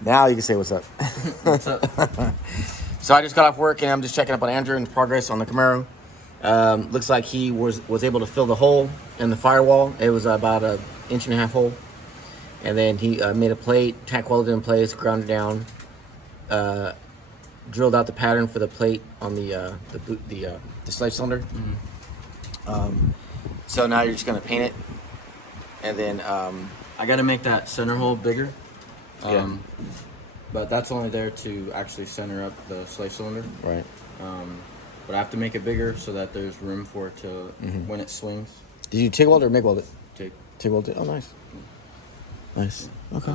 Now you can say what's up. What's up? So I just got off work and I'm just checking up on Andrew and progress on the Camaro. Looks like he was able to fill the hole in the firewall. It was about an 1.5 inch hole. And then he made a plate, tack welded in place, ground it down, drilled out the pattern for the plate on the slave cylinder. So now you're just gonna paint it, and then I got to make that center hole bigger. Yeah. But that's only there to actually center up the slave cylinder. right. But I have to make it bigger so that there's room for it to, when it swings, Did you TIG weld or MIG weld it? take. TIG weld it. Oh, nice. Nice. Okay.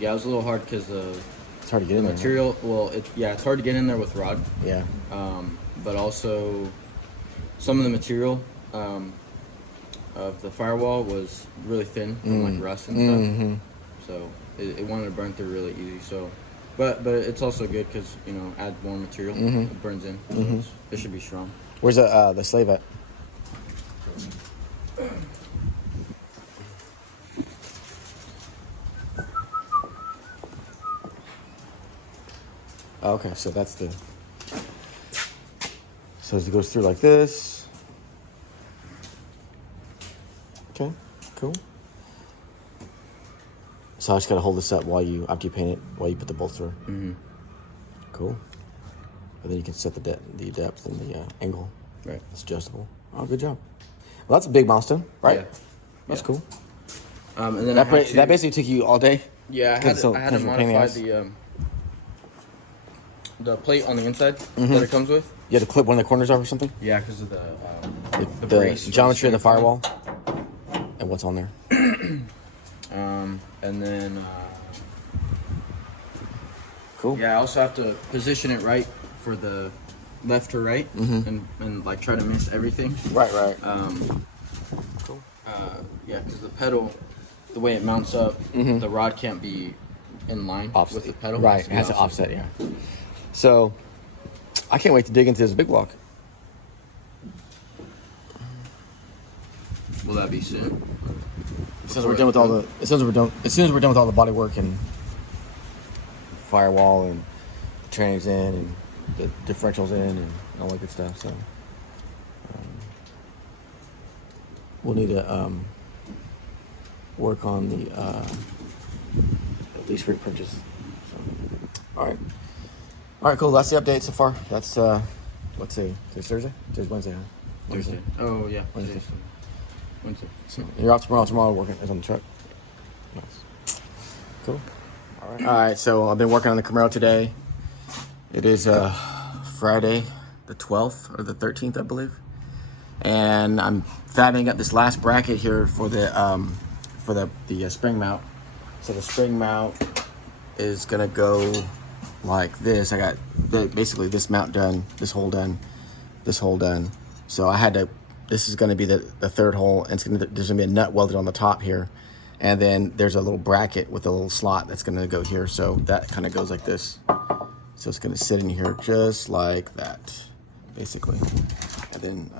Yeah, it was a little hard because It's hard to get in there. material. Well, it's hard to get in there with rod. Yeah. But also some of the material of the firewall was really thin from like rust and stuff. So it wanted to burn through really easy. So, but it's also good because add more material, it burns in. So it should be strong. Where's the slave at? Oh, okay, so that's the. So as it goes through like this. Okay, cool. So I just gotta hold this up after you paint it, while you put the bolts through. Cool. And then you can set the depth and the angle. Right. It's adjustable. Oh, good job. Well, that's a big milestone, right? Yeah. That's cool. And then That basically took you all day. I had to modify the plate on the inside that it comes with. You had to clip one of the corners off or something. Yeah, because of the The geometry of the firewall and what's on there. And then Cool. I also have to position it right for the left to right, and like try to miss everything. Right. Cool. Because the pedal, the way it mounts up, the rod can't be in line with the pedal. Right. It has to offset. Yeah. So, I can't wait to dig into this big block. Will that be soon? As soon as we're done with all the, as soon as we're done with all the body work and firewall and the trains in and the differentials in and all that good stuff. So, we'll need to work on the lease rate purchase. So, all right, cool. That's the update so far. That's let's see. Today's Thursday. Today's Wednesday. Huh? Wednesday. Oh yeah. Wednesday. Wednesday. So you're off tomorrow. Tomorrow working is on the truck. Nice. Cool. All right. So I've been working on the Camaro today. It is Friday, the 12th or the 13th, I believe, and I'm fattening up this last bracket here for the spring mount. So the spring mount is gonna go like this. I got basically this mount done, this hole done, this hole done. So I had to. This is going to be the third hole, and there's going to be a nut welded on the top here, and then there's a little bracket with a little slot that's going to go here. So that kind of goes like this. So it's going to sit in here just like that, basically, and then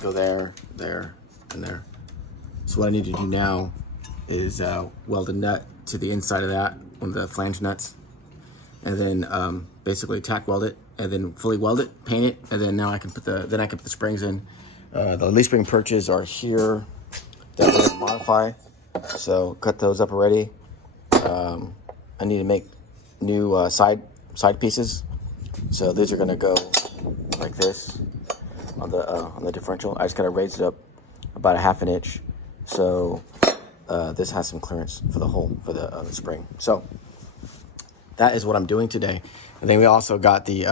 go there, there, and there. So what I need to do now is weld a nut to the inside of that, one of the flange nuts, and then basically tack weld it, and then fully weld it, paint it, and then now I can put the springs in. The leaf spring perches are here that we're gonna modify, so cut those up already. I need to make new side pieces, so these are gonna go like this on the differential. I just gotta raise it up about a 1/2 inch, so this has some clearance for the hole for the spring. So that is what I'm doing today. And then we also got the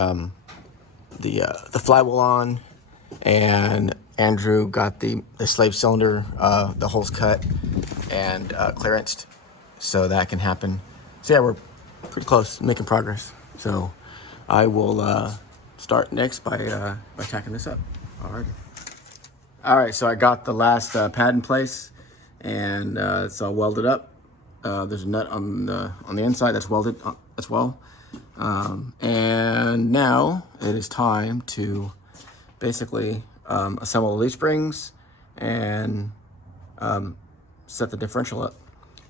flywheel on, and Andrew got the slave cylinder, the holes cut and clearanced, so that can happen. So yeah, we're pretty close, making progress. So I will start next by tacking this up. All right. So I got the last pad in place, and it's all welded up. There's a nut on the inside that's welded as well. And now it is time to basically assemble the leaf springs and set the differential up.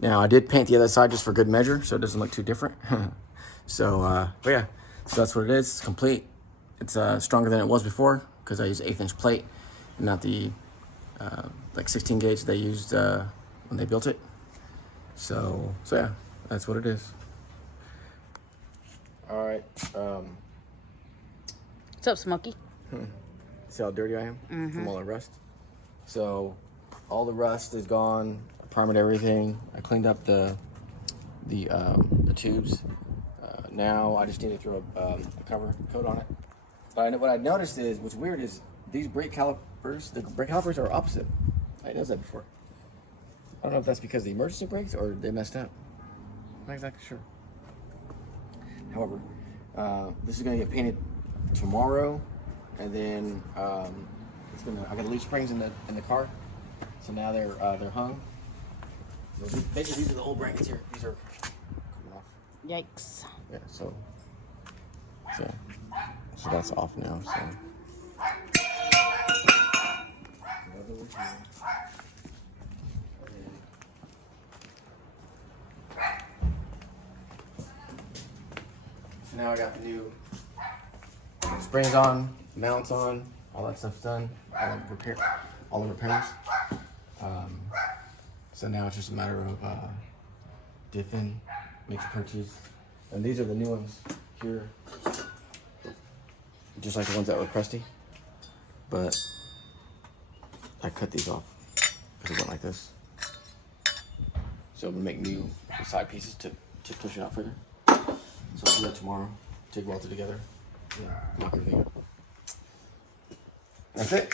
Now, I did paint the other side just for good measure, so it doesn't look too different. So, but yeah, so that's what it is. It's complete. It's stronger than it was before because I used 1/8" plate and not the like 16 gauge they used when they built it. So yeah, that's what it is. All right. What's up, Smokey? See how dirty I am from all the rust? So all the rust is gone. I primed everything. I cleaned up the tubes. Now I just need to throw a cover coat on it. But what I noticed is, what's weird is these brake calipers, the brake calipers are opposite. I didn't know that before. I don't know if that's because of the emergency brakes or they messed up. I'm not exactly sure. However, this is gonna get painted tomorrow, and then it's gonna. I got the leaf springs in the car, so now they're hung. So basically, these are the old brackets here. These are coming off. Yikes. Yeah. So that's off now. So now I got the new springs on, mounts on, all that stuff's done, all the repairs. So now it's just a matter of diffing, make the punches, and these are the new ones here, just like the ones that were crusty. But I cut these off because it went like this. So I'm gonna make new side pieces to push it out further. So I'll do that tomorrow. Take weld it together. Yeah, knock everything up. That's it.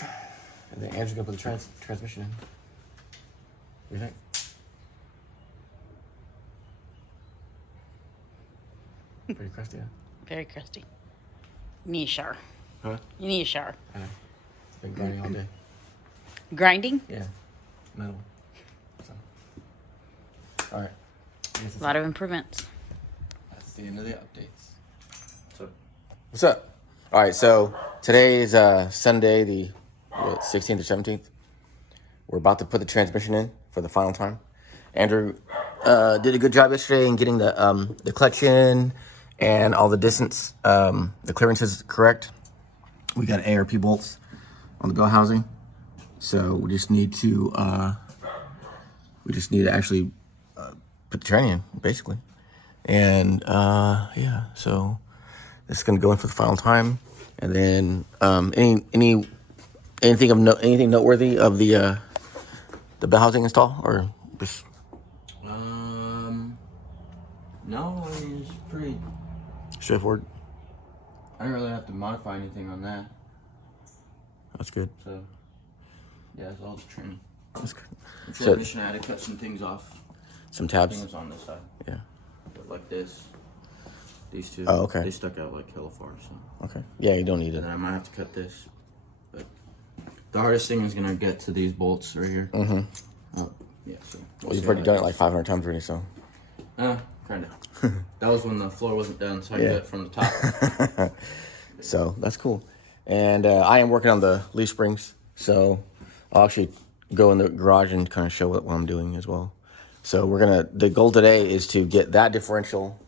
And then Andrew's gonna put the transmission in. What do you think? Pretty crusty, huh? Very crusty. You need a shower. Huh? You need a shower. I know. It's been grinding all day. Grinding? Yeah. Metal. So. All right. A lot of improvements. That's the end of the updates. So, What's up? All right, so today is Sunday, the 16th or 17th. We're about to put the transmission in for the final time. Andrew did a good job yesterday in getting the clutch in and all the distance, the clearances correct. We got ARP bolts on the bell housing, so we just need to actually put the tranny in, basically. And yeah, so this is gonna go in for the final time. And then anything noteworthy of the bell housing install, or just no, I mean, it's pretty straightforward? I didn't really have to modify anything on that. That's good. So, yeah, it's all just training. That's good. The So, transmission, I had to cut some things off. some tabs. Things on this side. Yeah. But like this. These two. Oh, okay. They stuck out like hella far, so. Okay. Yeah, you don't need it. And then I might have to cut this. But the hardest thing is gonna get to these bolts right here. Mm-hmm. Oh, yeah, so. Well, you've already done it like 500 times already, so. Kinda. That was when the floor wasn't done, so I Yeah. did it from the top. So that's cool. And I am working on the leaf springs, so I'll actually go in the garage and kind of show what I'm doing as well. So the goal today is to get that differential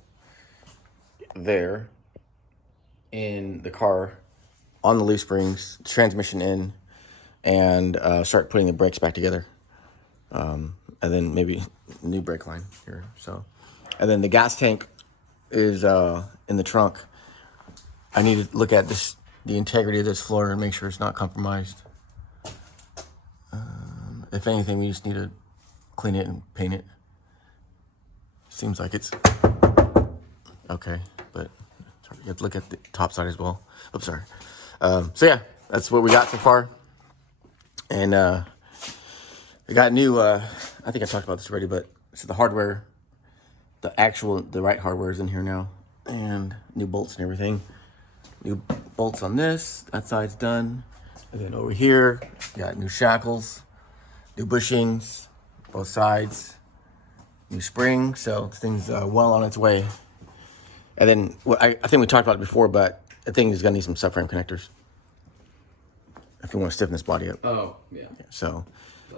there in the car on the leaf springs, transmission in, and start putting the brakes back together. And then maybe new brake line here. So, and then the gas tank is in the trunk. I need to look at the integrity of this floor and make sure it's not compromised. If anything, we just need to clean it and paint it. Seems like it's okay, but you have to look at the top side as well. Oops, sorry. So yeah, that's what we got so far. And I got new, I think I talked about this already, but so the hardware, the right hardware is in here now, and new bolts and everything. New bolts on this, that side's done. And then over here, got new shackles, new bushings, both sides, new spring, so this thing's well on its way. And then I think we talked about it before, but I think it's gonna need some subframe connectors if you want to stiffen this body up. Oh, yeah. So,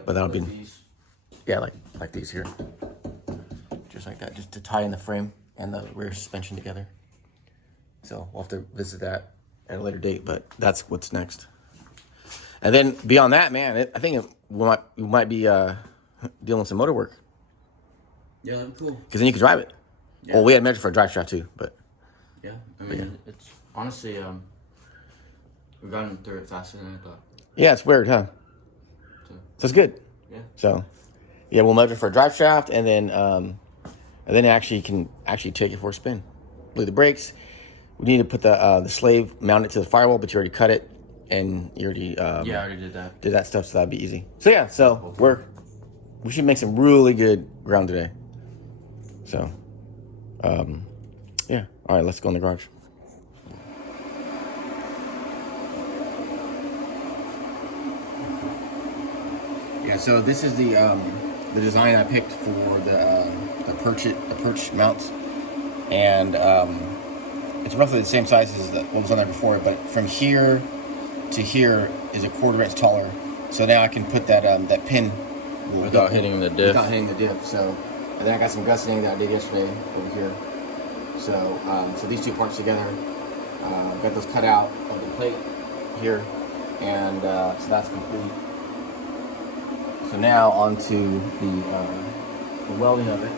but that'll be these. yeah, like these here. just like that, just to tie in the frame and the rear suspension together. So we'll have to visit that at a later date, but that's what's next. And then beyond that, man, I think we might be dealing with some motor work. Yeah, that'd be cool. Because then you could drive it. Yeah. Well, we had measured for a drive shaft too, but. Yeah, I mean, it's honestly, we've gotten through it faster than I thought. Yeah, it's weird, huh? So it's good. Yeah. So, yeah, we'll measure for a drive shaft, and then actually can take it for a spin. Bleed the brakes. We need to put the slave, mount it to the firewall, but you already cut it, and you already I already did that. Did that stuff, so that'd be easy. So yeah, we should make some really good ground today. So, yeah. All right, let's go in the garage. Yeah, so this is the design I picked for the perch mounts, and it's roughly the same size as what was on there before, but from here to here is a 1/4 inch taller. So now I can put that pin without hitting the diff. Without hitting the diff. So, and then I got some gusseting that I did yesterday over here. So, so these two parts together, got those cut out of the plate here, and so that's complete. So now onto the welding of it.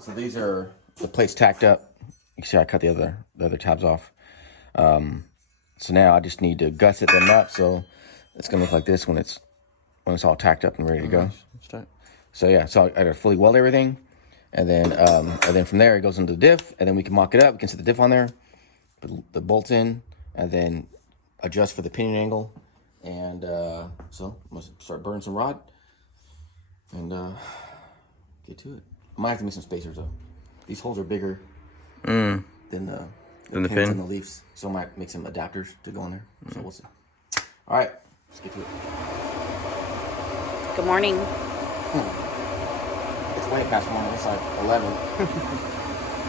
So these are the plates tacked up. You can see I cut the other tabs off. So now I just need to gusset them up, so it's gonna look like this when it's all tacked up and ready to go. So yeah, so I gotta fully weld everything, and then from there it goes into the diff, and then we can mock it up. We can set the diff on there, put the bolts in, and then adjust for the pinion angle. And so I'm gonna start burning some rod and get to it. I might have to make some spacers though. These holes are bigger than the pins pin and the leaves, so I might make some adapters to go in there. So we'll see. All right, let's get to it. Good morning. It's way past morning. It's like 11.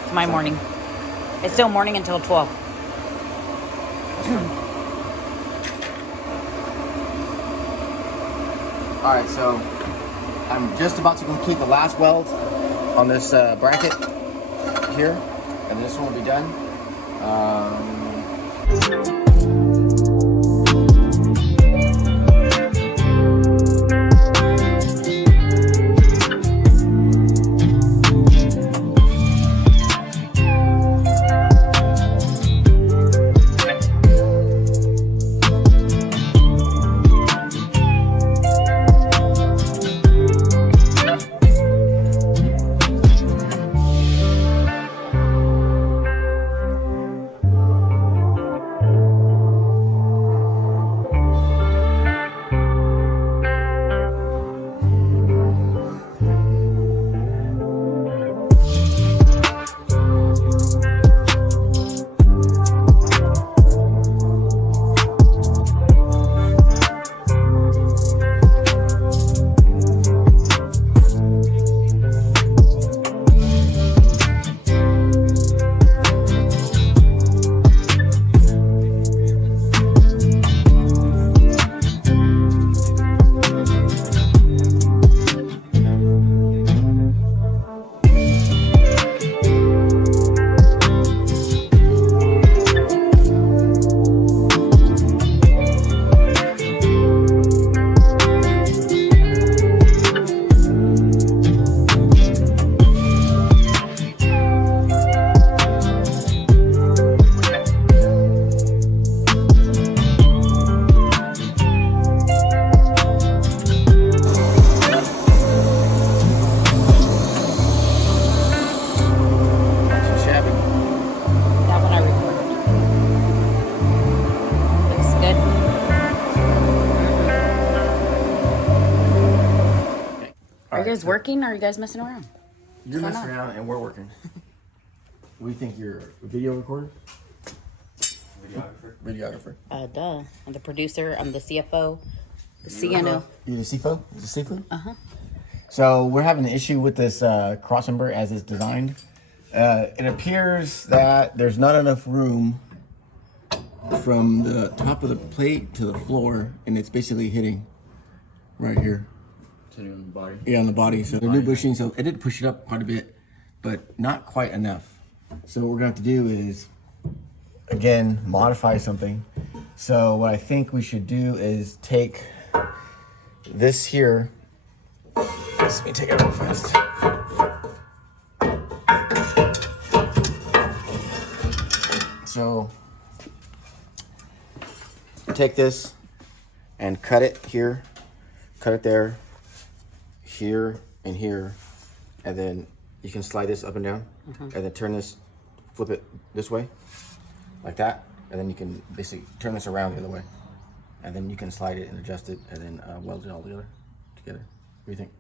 It's my morning. It's still morning until 12. All right, so I'm just about to complete the last weld on this bracket here, and this one will be done. Are you guys working or are you guys messing around? You're messing around and we're working. What do you think, you're a video recorder? Videographer. Duh. I'm the producer. I'm the CFO. The CNO. You're the CFO? The seafood? Uh-huh. So we're having an issue with this crossover as it's designed. It appears that there's not enough room from the top of the plate to the floor, and it's basically hitting right here. Sitting on the body. Yeah, on the body. So the new bushing, so I did push it up quite a bit, but not quite enough. So what we're gonna have to do is, again, modify something. So what I think we should do is take this here. Let me take it real fast. So take this and cut it here, cut it there, here and here, and then you can slide this up and down, and then turn this, flip it this way, like that, and then you can basically turn this around the other way, and then you can slide it and adjust it, and then weld it all together. What do you think?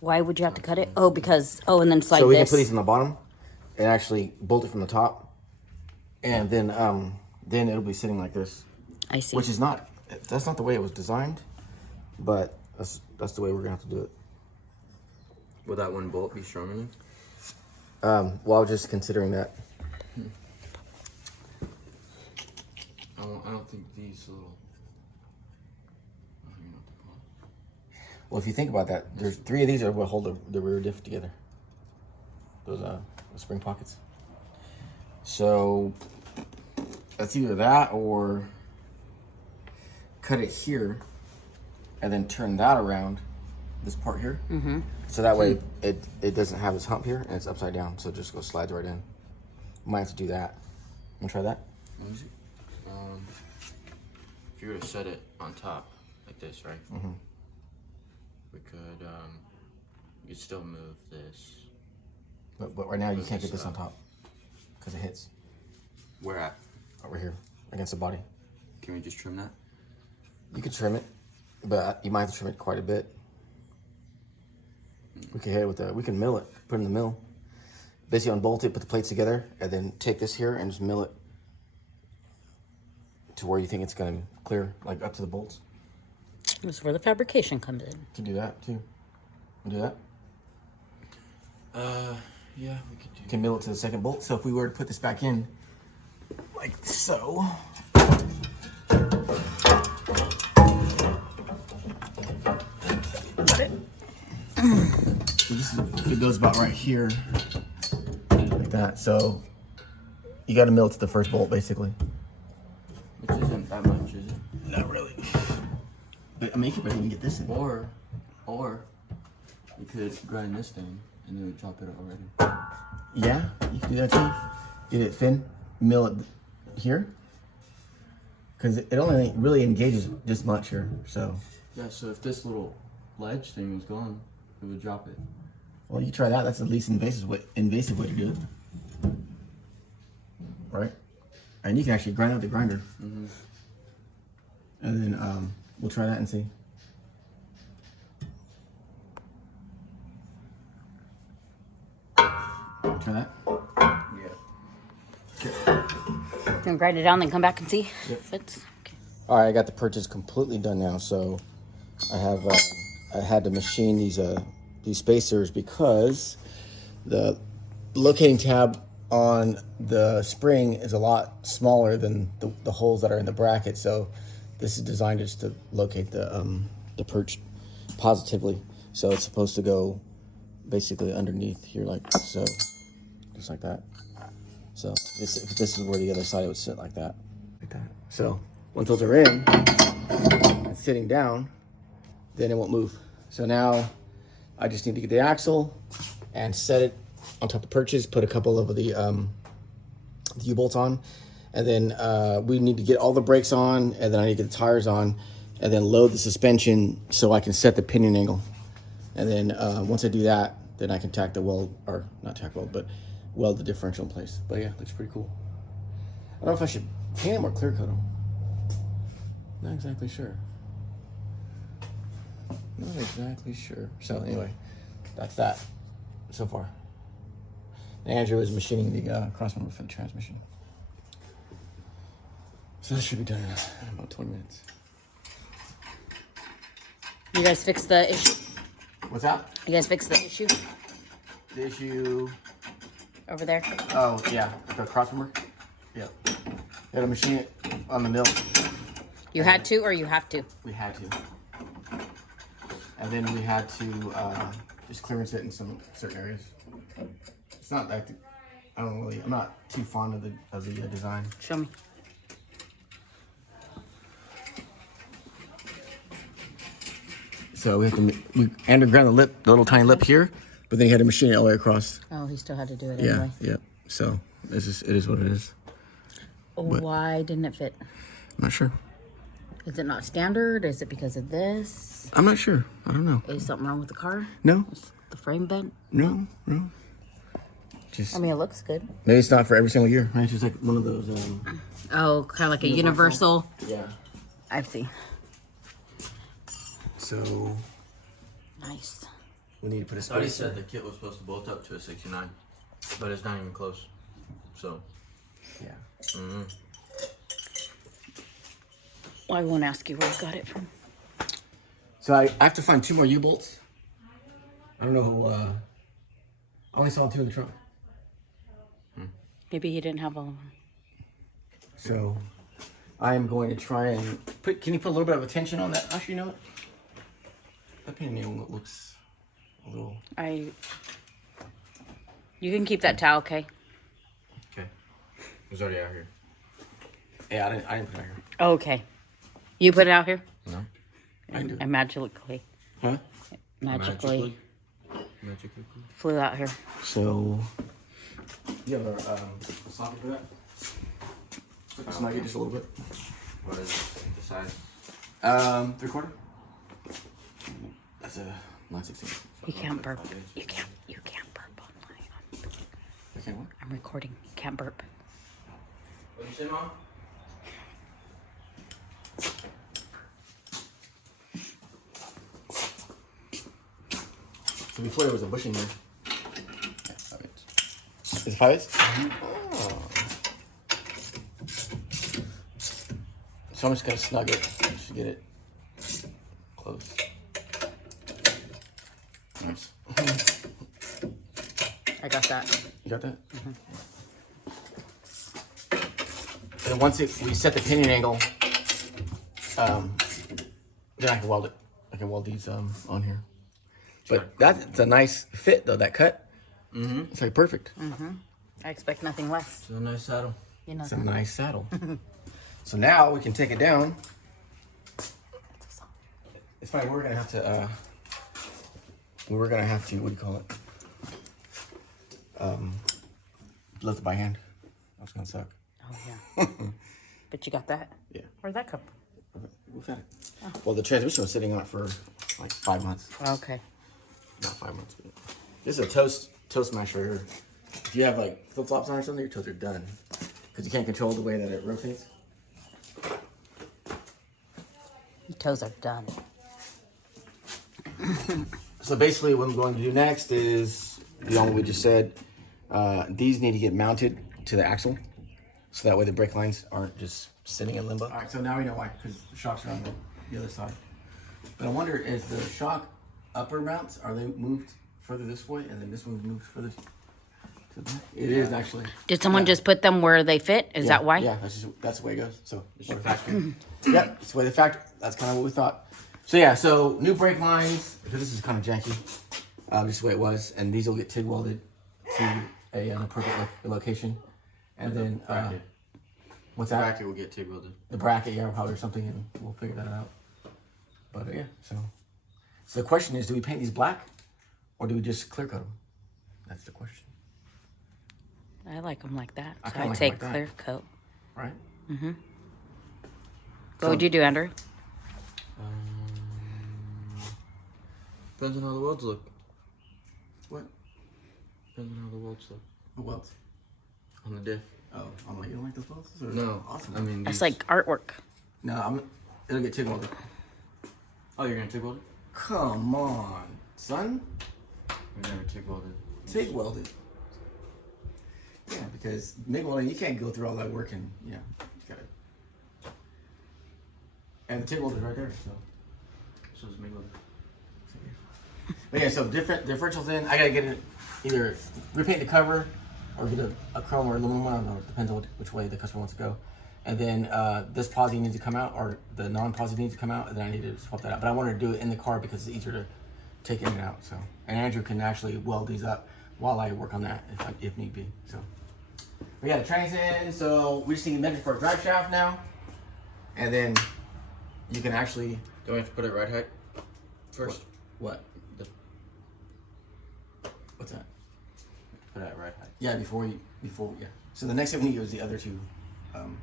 Why would you have to cut it? Oh, because, and then slide So we this. can put these on the bottom and actually bolt it from the top, and then it'll be sitting like this. I see. Which is that's not the way it was designed, but that's the way we're gonna have to do it. Will that one bolt be strong enough? Well, I was just considering that. I don't think these little. I don't even know what they're called. Well, if you think about that, there's 3 of these that will hold the rear diff together. Those spring pockets. So that's either that or cut it here and then turn that around, this part here. So that way it doesn't have this hump here and it's upside down, so it just goes slides right in. Might have to do that. Wanna try that? Let me see. If you were to set it on top like this, right? We could. You could still move this. But right now you can't get this on top because it hits Where at? over here against the body. Can we just trim that? You could trim it, but you might have to trim it quite a bit. We can hit it with we can mill it, put it in the mill. Basically unbolt it, put the plates together, and then take this here and just mill it to where you think it's gonna clear, like up to the bolts. This is where the fabrication comes in. To do that too. We do that. Yeah, we could do. You can mill it to the second bolt. So if we were to put this back in, like so. Got it. So it goes about right here, like that. So you got to mill it to the first bolt, basically. Which isn't that much, is it? Not really. But I mean, you could even get this in. Or you could grind this down and then we chop it already. Yeah, you can do that too. Get it thin, mill it here, because it only really engages this much here. So. Yeah. So if this little ledge thing was gone, it would drop it. Well, you try that. That's the least invasive way to do it, right? And you can actually grind out the grinder, and then we'll try that and see. Try that. Yeah. Gonna grind it down, then come back and see if it's okay. All right, I got the purchase completely done now. So I have I had to machine these spacers because the locating tab on the spring is a lot smaller than the holes that are in the bracket. So this is designed just to locate the perch positively. So it's supposed to go basically underneath here, like so, just like that. So if this is where the other side would sit, like that. So once those are in and sitting down, then it won't move. So now I just need to get the axle and set it on top of perches, put a couple of the U-bolts on, and then we need to get all the brakes on, and then I need to get the tires on, and then load the suspension so I can set the pinion angle. And then once I do that, then I can tack the weld, or not tack weld, but weld the differential in place. But yeah, looks pretty cool. I don't know if I should paint them or clear coat them. Not exactly sure. Not exactly sure. So anyway, that's that so far. Andrew is machining the crossmember for the transmission. So this should be done in about 20 minutes. You guys fixed the issue? What's that? You guys fixed the issue The issue. over there? Oh yeah, the crossmember. Yep. Had to machine it on the mill. You had to, or you have to? We had to. And then we had to just clearance it in some certain areas. It's not that I'm not too fond of the design. Show me. So we underground the lip, the little tiny lip here, but then he had to machine it all the way across. Oh, he still had to do it Yeah, anyway. yeah. So it is what it is. Why didn't it fit? I'm not sure. Is it not standard? Is it because of this? I'm not sure. I don't know. Is something wrong with the car? No, Is the frame bent? no. I mean, it looks good. Maybe it's not for every single year. Right? It's just like one of those. Oh, kind of like a universal. Yeah. I see. So Nice. we need to put a Somebody space. said the kit was supposed to bolt up to a 69, but it's not even close. So, Yeah. Well, I won't ask you where you got it from. So I have to find 2 more U-bolts. I don't know who. I only saw 2 in the trunk. Maybe he didn't have all of them. So I am going to try and put. Can you put a little bit of attention on that? Actually, you know what? That pin nail looks a little. You can keep that towel, okay? okay. It was already out here. Yeah, I didn't put it out here. Okay. You put it out here? No? I can do it. And magically Huh? magically Magically. flew out here. So. You have a socket for that? Snug it just a little bit. What is the size? 3/4. That's a 9/16. You can't burp. You can't burp on my. Okay, what? I'm recording. You can't burp. What did you say, Mom? So before there was a bushing here. Yeah, 5 inches. Is it 5 inches? Oh. So I'm just gonna snug it just to get it close. Nice. I got that. You got that? And once we set the pinion angle, then I can weld it. I can weld these on here. But that's a nice fit though. That cut. Mm-hmm. It's like perfect. I expect nothing less. It's a nice saddle. You know It's a that. nice saddle. So now we can take it down. It's fine. We're gonna have to. What do you call it? Lift it by hand. That's gonna suck. Oh yeah. But you got that? Yeah. Where'd that come We've had it. Well, the transmission was sitting on it for like 5 months. from? Okay. Not 5 months. But this is a toast mash right here. If you have like flip flops on or something, your toes are done because you can't control the way that it rotates. Your toes are done. So basically, what I'm going to do next is beyond what we just said. These need to get mounted to the axle, so that way the brake lines aren't just sitting in limbo. All right, so now we know why, because the shocks are on the other side. But I wonder if the shock upper mounts, are they moved further this way, and then this one's moved further to the back? It is actually. Did someone just put them where they fit? Is that why? Yeah, that's the way it goes. So It's your factory. yep, that's the way the factory. That's kind of what we thought. So yeah, so new brake lines. Because this is kind of janky. Just the way it was, and these will get TIG welded to an appropriate location, and then bracket. what's The that? bracket will get TIG welded. The bracket, yeah, probably or something, and we'll figure that out. But yeah, so the question is, do we paint these black, or do we just clear coat them? That's the question, I like them like that. I So kinda I'd like say 'em like that. clear coat. right? What would you do, Andrew? Depends on how the welds look. What? Depends on how the welds look. The welds? On the diff. Oh, I'm like, you don't like those welds? No. Awesome. I mean, It's these- like artwork. No, it'll get TIG welded. Oh, you're gonna TIG weld it? Come on, son. We never TIG welded. TIG welded. Yeah, because MIG welding, you can't go through all that work and, you gotta. And the TIG welder's right there, so. So it's MIG welded. But yeah, so differentials in. I gotta get it either repaint the cover or get a chrome or aluminum one. I don't know. It depends on which way the customer wants to go. And then this posi needs to come out, or the non-posi needs to come out, and then I need to swap that out. But I wanted to do it in the car because it's easier to take in and out. So, and Andrew can actually weld these up while I work on that if need be. So, we got the trannies in. So we just need to measure for a drive shaft now, and then you can actually. Do I have to put it right height first? What? What's that? Put it at right height. Yeah, before. Yeah. So the next thing we need is the other two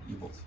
U-bolts.